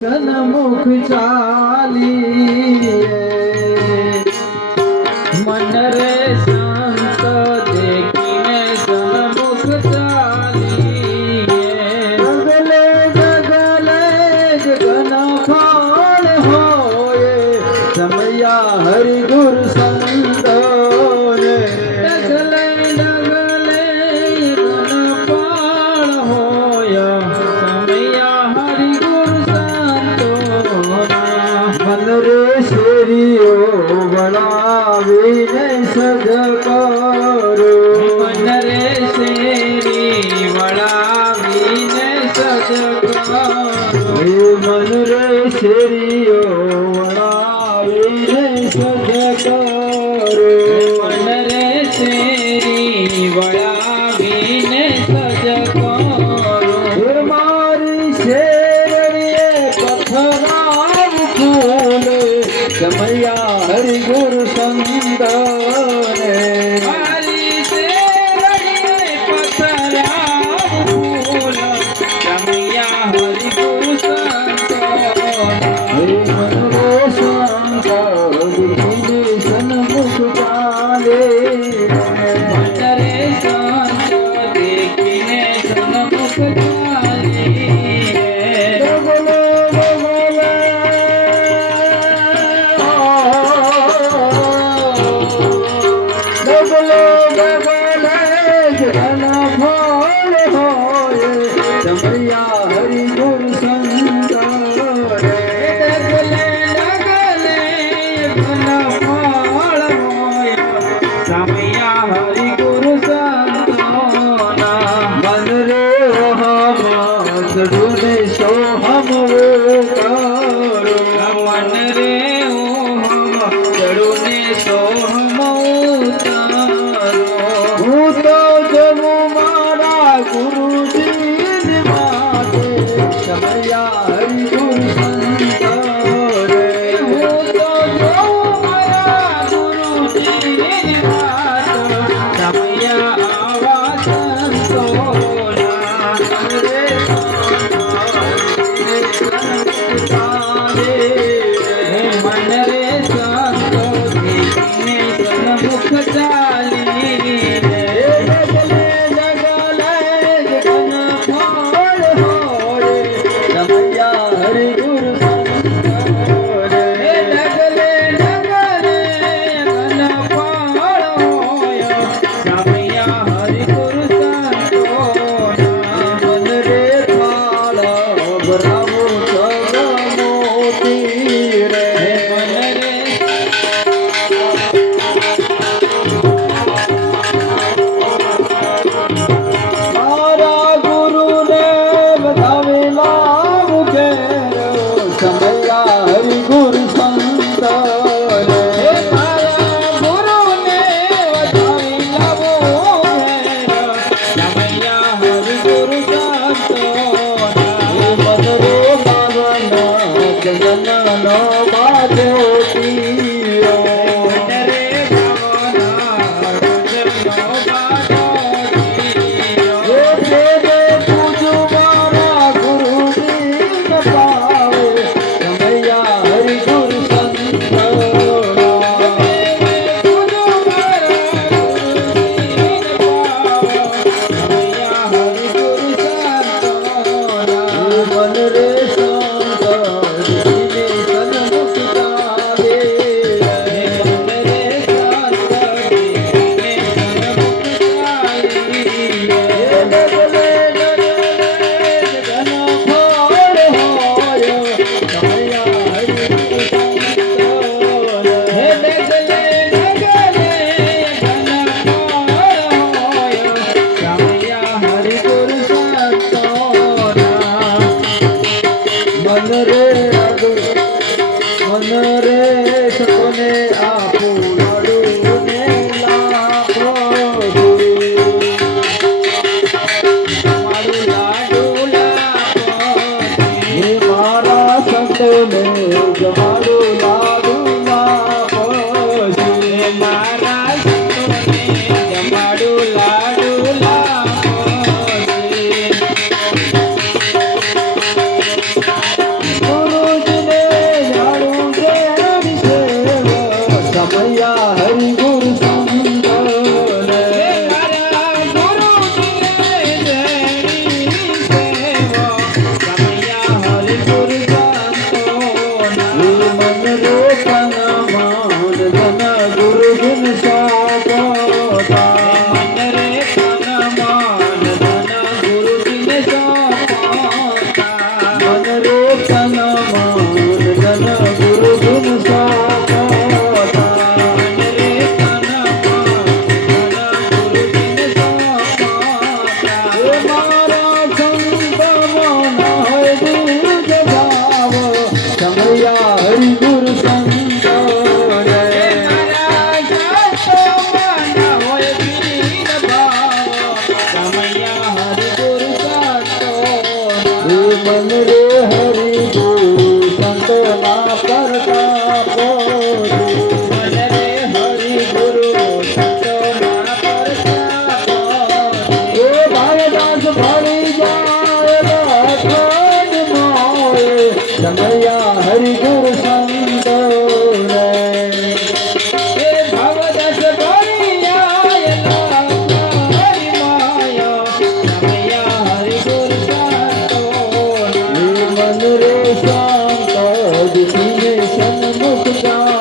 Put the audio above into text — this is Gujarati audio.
જનમુખ ચાલી બબલો બબલે જના ફળ હોય. સમયા હરિ ગુણ સંતાર ડગલે ડગલે જના ફળ હોય. મન રે હમ સદુને સો સો আলো মনরে সপনে আলো 怎么不回家